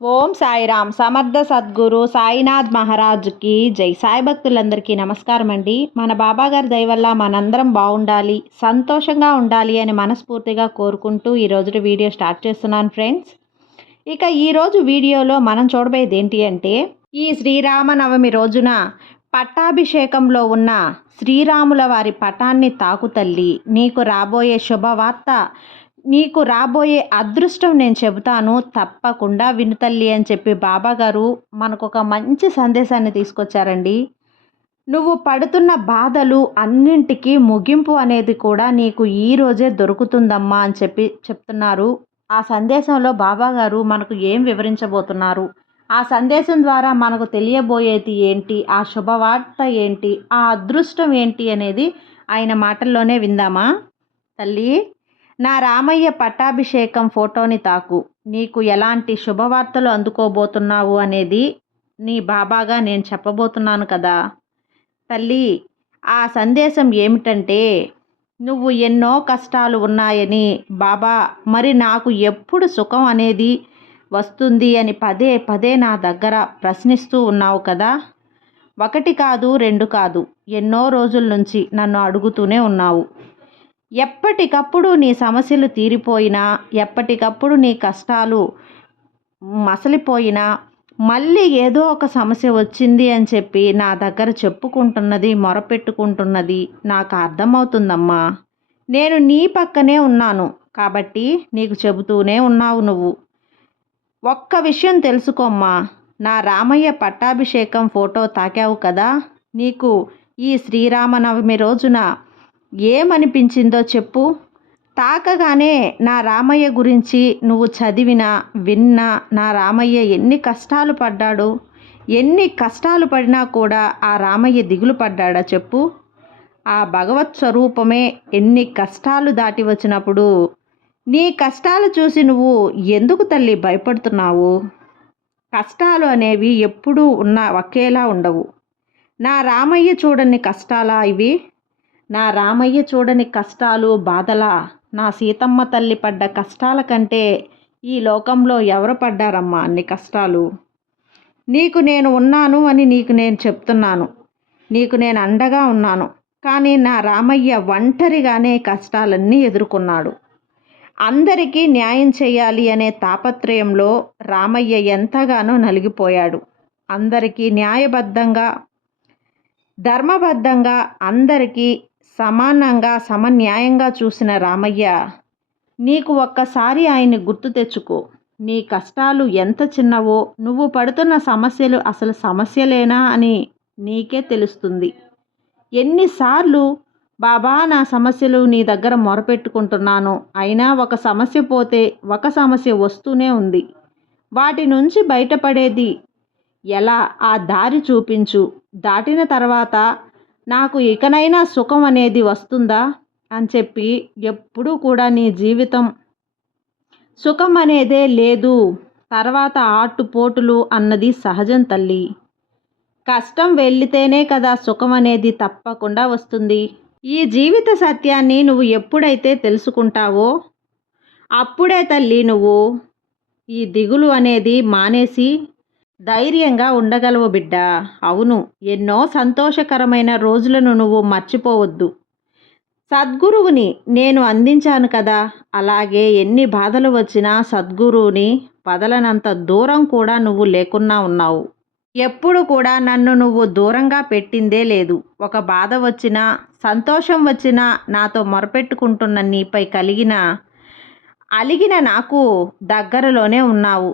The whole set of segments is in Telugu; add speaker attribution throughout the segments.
Speaker 1: ఓం సాయిరామ్. సమర్థ సద్గురు సాయినాథ్ మహారాజ్కి జై. సాయి భక్తులందరికీ నమస్కారం అండి. మన బాబాగారి దయవల్ల మనందరం బాగుండాలి సంతోషంగా ఉండాలి అని మనస్ఫూర్తిగా కోరుకుంటూ ఈరోజు వీడియో స్టార్ట్ చేస్తున్నాను ఫ్రెండ్స్. ఇక ఈరోజు వీడియోలో మనం చూడబోయేది ఏంటి అంటే ఈ శ్రీరామనవమి రోజున పట్టాభిషేకంలో ఉన్న శ్రీరాముల వారి పటాన్ని తాకు తల్లి నీకు రాబోయే శుభవార్త నీకు రాబోయే అదృష్టం నేను చెబుతాను తప్పకుండా వినుతల్లి అని చెప్పి బాబాగారు మనకు ఒక మంచి సందేశాన్ని తీసుకొచ్చారండి. నువ్వు పడుతున్న బాధలు అన్నింటికీ ముగింపు అనేది కూడా నీకు ఈ రోజే దొరుకుతుందమ్మా అని చెప్పి చెప్తున్నారు. ఆ సందేశంలో బాబాగారు మనకు ఏం వివరించబోతున్నారు? ఆ సందేశం ద్వారా మనకు తెలియబోయేది ఏంటి? ఆ శుభవార్త ఏంటి? ఆ అదృష్టం ఏంటి అనేది ఆయన మాటల్లోనే విందామా? తల్లి? నా రామయ్య పట్టాభిషేకం ఫోటోని తాకు. నీకు ఎలాంటి శుభవార్తలు అందుకోబోతున్నావు అనేది నీ బాబాగా నేను చెప్పబోతున్నాను కదా. తల్లి ఆ సందేశం ఏమిటంటే నువ్వు ఎన్నో కష్టాలు ఉన్నాయని బాబా మరి నాకు ఎప్పుడు సుఖం అనేది వస్తుంది అని పదే పదే నా దగ్గర ప్రశ్నిస్తూ ఉన్నావు కదా. ఒకటి కాదు రెండు కాదు. ఎన్నో రోజుల నుంచి నన్ను అడుగుతూనే ఉన్నావు. ఎప్పటికప్పుడు నీ సమస్యలు తీరిపోయినా ఎప్పటికప్పుడు నీ కష్టాలు మసలిపోయినా మళ్ళీ ఏదో ఒక సమస్య వచ్చింది అని చెప్పి నా దగ్గర చెప్పుకుంటున్నది మొరపెట్టుకుంటున్నది నాకు అర్థమవుతుందమ్మా. నేను నీ పక్కనే ఉన్నాను కాబట్టి నీకు చెబుతూనే ఉన్నావు నువ్వు. ఒక్క విషయం తెలుసుకోమ్మా. నా రామయ్య పట్టాభిషేకం ఫోటో తాకావు కదా? నీకు ఈ శ్రీరామనవమి రోజున ఏమనిపించిందో చెప్పు. తాకగానే నా రామయ్య గురించి నువ్వు చదివినా విన్నా నా రామయ్య ఎన్ని కష్టాలు పడ్డాడు. ఎన్ని కష్టాలు పడినా కూడా ఆ రామయ్య దిగులు పడ్డాడా చెప్పు. ఆ భగవత్ స్వరూపమే ఎన్ని కష్టాలు దాటి వచ్చినప్పుడు నీ కష్టాలు చూసి నువ్వు ఎందుకు తల్లి భయపడుతున్నావు? కష్టాలు అనేవి ఎప్పుడూ ఉన్న ఒకేలా ఉండవు. నా రామయ్య చూడని కష్టాలా ఇవి? నా రామయ్య చూడని కష్టాలు బాధలా నా సీతమ్మ తల్లి పడ్డ కష్టాల కంటే ఈ లోకంలో ఎవరు పడ్డారమ్మా అన్ని కష్టాలు? నీకు నేను ఉన్నాను అని నీకు నేను చెప్తున్నాను. నీకు నేను అండగా ఉన్నాను. కానీ నా రామయ్య ఒంటరిగానే కష్టాలన్నీ ఎదుర్కొన్నాడు. అందరికీ న్యాయం చేయాలి అనే తాపత్రయంలో రామయ్య ఎంతగానో నలిగిపోయాడు. అందరికీ న్యాయబద్ధంగా ధర్మబద్ధంగా అందరికీ సమానంగా సమన్యాయంగా చూసిన రామయ్య నీకు ఒక్కసారి ఆయన్ని గుర్తు తెచ్చుకో. నీ కష్టాలు ఎంత చిన్నవో నువ్వు పడుతున్న సమస్యలు అసలు సమస్యలేనా? అని నీకే తెలుస్తుంది. ఎన్నిసార్లు బాబా నా సమస్యలు నీ దగ్గర మొరపెట్టుకుంటున్నాను. అయినా ఒక సమస్య పోతే ఒక సమస్య వస్తూనే ఉంది. వాటి నుంచి బయటపడేది ఎలా? ఆ దారి చూపించు. దాటిన తర్వాత నాకు ఇకనైనా సుఖం అనేది వస్తుందా? అని చెప్పి ఎప్పుడూ కూడా నీ జీవితం సుఖం అనేదే లేదు. తర్వాత ఆటుపోటులు అన్నది సహజం తల్లి. కష్టం వెళ్ళితేనే కదా సుఖం అనేది తప్పకుండా వస్తుంది. ఈ జీవిత సత్యాన్ని నువ్వు ఎప్పుడైతే తెలుసుకుంటావో అప్పుడే తల్లి నువ్వు ఈ దిగులు అనేది మానేసి ధైర్యంగా ఉండగలవు బిడ్డ. అవును ఎన్నో సంతోషకరమైన రోజులను నువ్వు మర్చిపోవద్దు. సద్గురువుని నేను అందించాను కదా. అలాగే ఎన్ని బాధలు వచ్చినా సద్గురువుని వదలనంత దూరం కూడా నువ్వు లేకున్నా ఉన్నావు. ఎప్పుడు కూడా నన్ను నువ్వు దూరంగా పెట్టిందే లేదు. ఒక బాధ వచ్చినా సంతోషం వచ్చినా నాతో మొరపెట్టుకుంటున్న నీపై కలిగిన అలిగిన నాకు దగ్గరలోనే ఉన్నావు.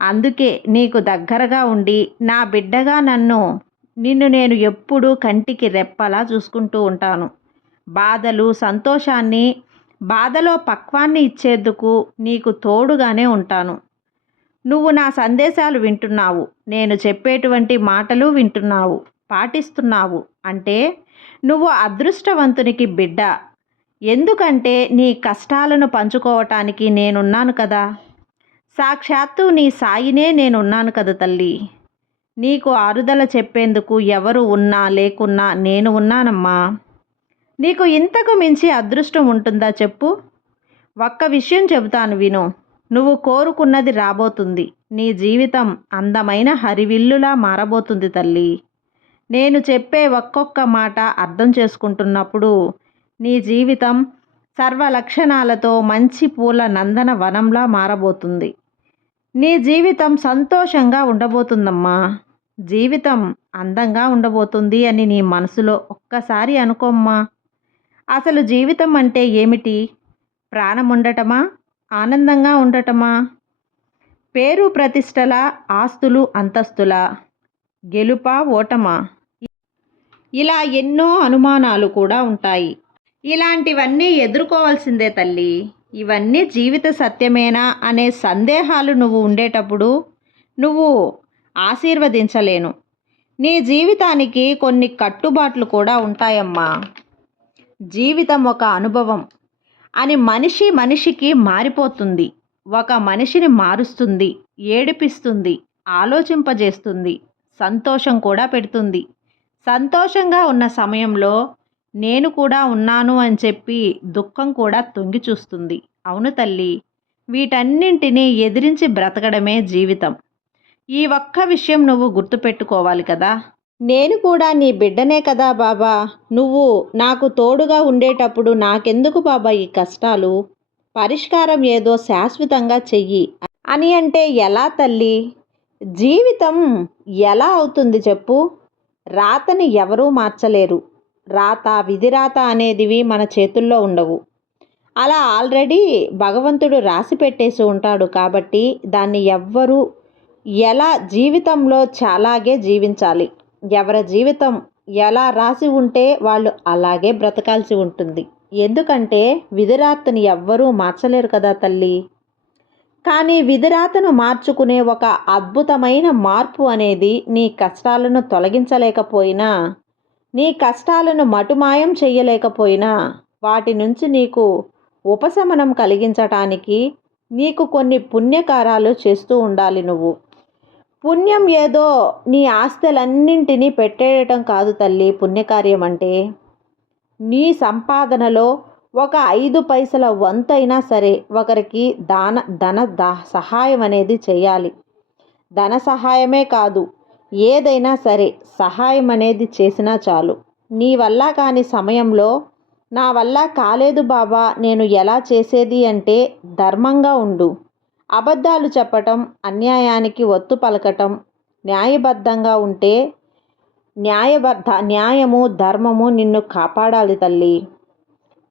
Speaker 1: అందుకే నీకు దగ్గరగా ఉండి నా బిడ్డగా నన్ను నిన్ను నేను ఎప్పుడూ కంటికి రెప్పలా చూసుకుంటూ ఉంటాను. బాధలు సంతోషాన్ని బాధలో పక్వాన్ని ఇచ్చేందుకు నీకు తోడుగానే ఉంటాను. నువ్వు నా సందేశాలు వింటున్నావు నేను చెప్పేటువంటి మాటలు వింటున్నావు పాటిస్తున్నావు అంటే నువ్వు అదృష్టవంతునికి బిడ్డ. ఎందుకంటే నీ కష్టాలను పంచుకోవటానికి నేనున్నాను కదా? సాక్షాత్తు నీ సాయినే నేనున్నాను కదా తల్లి. నీకు ఆరుదల చెప్పేందుకు ఎవరు ఉన్నా లేకున్నా నేను ఉన్నానమ్మా. నీకు ఇంతకు మించి అదృష్టం ఉంటుందా చెప్పు. ఒక్క విషయం చెబుతాను విను. నువ్వు కోరుకున్నది రాబోతుంది. నీ జీవితం అందమైన హరివిల్లులా మారబోతుంది తల్లి. నేను చెప్పే ఒక్కొక్క మాట అర్థం చేసుకుంటున్నప్పుడు నీ జీవితం సర్వ లక్షణాలతో మంచి పూల నందన వనంలా మారబోతుంది. నీ జీవితం సంతోషంగా ఉండబోతుందమ్మా. జీవితం అందంగా ఉండబోతుంది అని నీ మనసులో ఒక్కసారి అనుకోమ్మా. అసలు జీవితం అంటే ఏమిటి? ప్రాణం ఉండటమా ఆనందంగా ఉండటమా? పేరు ప్రతిష్టల ఆస్తులు అంతస్తుల గెలుప ఓటమా? ఇలా ఎన్నో అనుమానాలు కూడా ఉంటాయి. ఇలాంటివన్నీ ఎదుర్కోవాల్సిందే తల్లి. ఇవన్నీ జీవిత సత్యమేనా అనే సందేహాలు నువ్వు ఉండేటప్పుడు నువ్వు ఆశీర్వదించలేను. నీ జీవితానికి కొన్ని కట్టుబాట్లు కూడా ఉంటాయమ్మా. జీవితం ఒక అనుభవం. అని మనిషి మనిషికి మారిపోతుంది. ఒక మనిషిని మారుస్తుంది ఏడిపిస్తుంది ఆలోచింపజేస్తుంది సంతోషం కూడా పెడుతుంది. సంతోషంగా ఉన్న సమయంలో నేను కూడా ఉన్నాను అని చెప్పి దుఃఖం కూడా తొంగి చూస్తుంది. అవును తల్లి వీటన్నింటినీ ఎదిరించి బ్రతకడమే జీవితం. ఈ ఒక్క విషయం నువ్వు గుర్తుపెట్టుకోవాలి కదా? నేను కూడా నీ బిడ్డనే కదా బాబా. నువ్వు నాకు తోడుగా ఉండేటప్పుడు నాకెందుకు బాబా ఈ కష్టాలు? పరిష్కారం ఏదో శాశ్వతంగా చెయ్యి. అని అంటే ఎలా తల్లి? జీవితం ఎలా అవుతుంది చెప్పు? రాతని ఎవరూ మార్చలేరు. రాత విధిరాత అనేదివి మన చేతుల్లో ఉండవు. అలా ఆల్రెడీ భగవంతుడు రాసి పెట్టేసి ఉంటాడు కాబట్టి దాన్ని ఎవ్వరూ ఎలా జీవితంలో చాలాగే జీవించాలి. ఎవరి జీవితం ఎలా రాసి ఉంటే వాళ్ళు అలాగే బ్రతకాల్సి ఉంటుంది. ఎందుకంటే విధిరాతని ఎవ్వరూ మార్చలేరు కదా తల్లి. కానీ విధిరాతను మార్చుకునే ఒక అద్భుతమైన మార్పు అనేది నీ కష్టాలను తొలగించలేకపోయినా నీ కష్టాలను మటుమాయం చేయలేకపోయినా వాటి నుంచి నీకు ఉపశమనం కలిగించటానికి నీకు కొన్ని పుణ్యకారాలు చేస్తూ ఉండాలి నువ్వు. పుణ్యం ఏదో నీ ఆస్తులన్నింటినీ పెట్టేయటం కాదు తల్లి. పుణ్యకార్యం అంటే నీ సంపాదనలో ఒక ఐదు పైసల వంతైనా సరే ఒకరికి దాన ధన దా సహాయం అనేది చేయాలి. ధన సహాయమే కాదు. ఏదైనా సరే సహాయం అనేది చేసినా చాలు. నీ వల్ల కాని సమయంలో నా వల్ల కాలేదు బాబా నేను ఎలా చేసేది అంటే ధర్మంగా ఉండు. అబద్ధాలు చెప్పటం అన్యాయానికి ఒత్తు పలకటం న్యాయబద్ధంగా ఉంటే న్యాయబద్ధ న్యాయము ధర్మము నిన్ను కాపాడాలి తల్లి.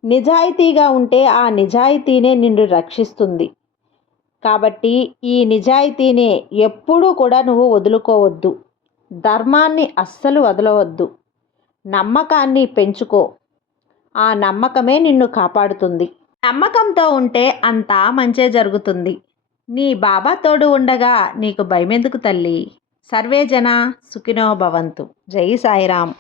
Speaker 1: నిజాయితీగా ఉంటే ఆ నిజాయితీనే నిన్ను రక్షిస్తుంది. కాబట్టి ఈ నిజాయితీనే ఎప్పుడూ కూడా నువ్వు వదులుకోవద్దు. ధర్మాన్ని అస్సలు వదలవద్దు. నమ్మకాన్ని పెంచుకో. ఆ నమ్మకమే నిన్ను కాపాడుతుంది. నమ్మకంతో ఉంటే అంతా మంచే జరుగుతుంది. నీ బాబా తోడు ఉండగా నీకు భయమెందుకు తల్లి? సర్వే జన సుఖినో భవంతు. జై సాయిరామ్.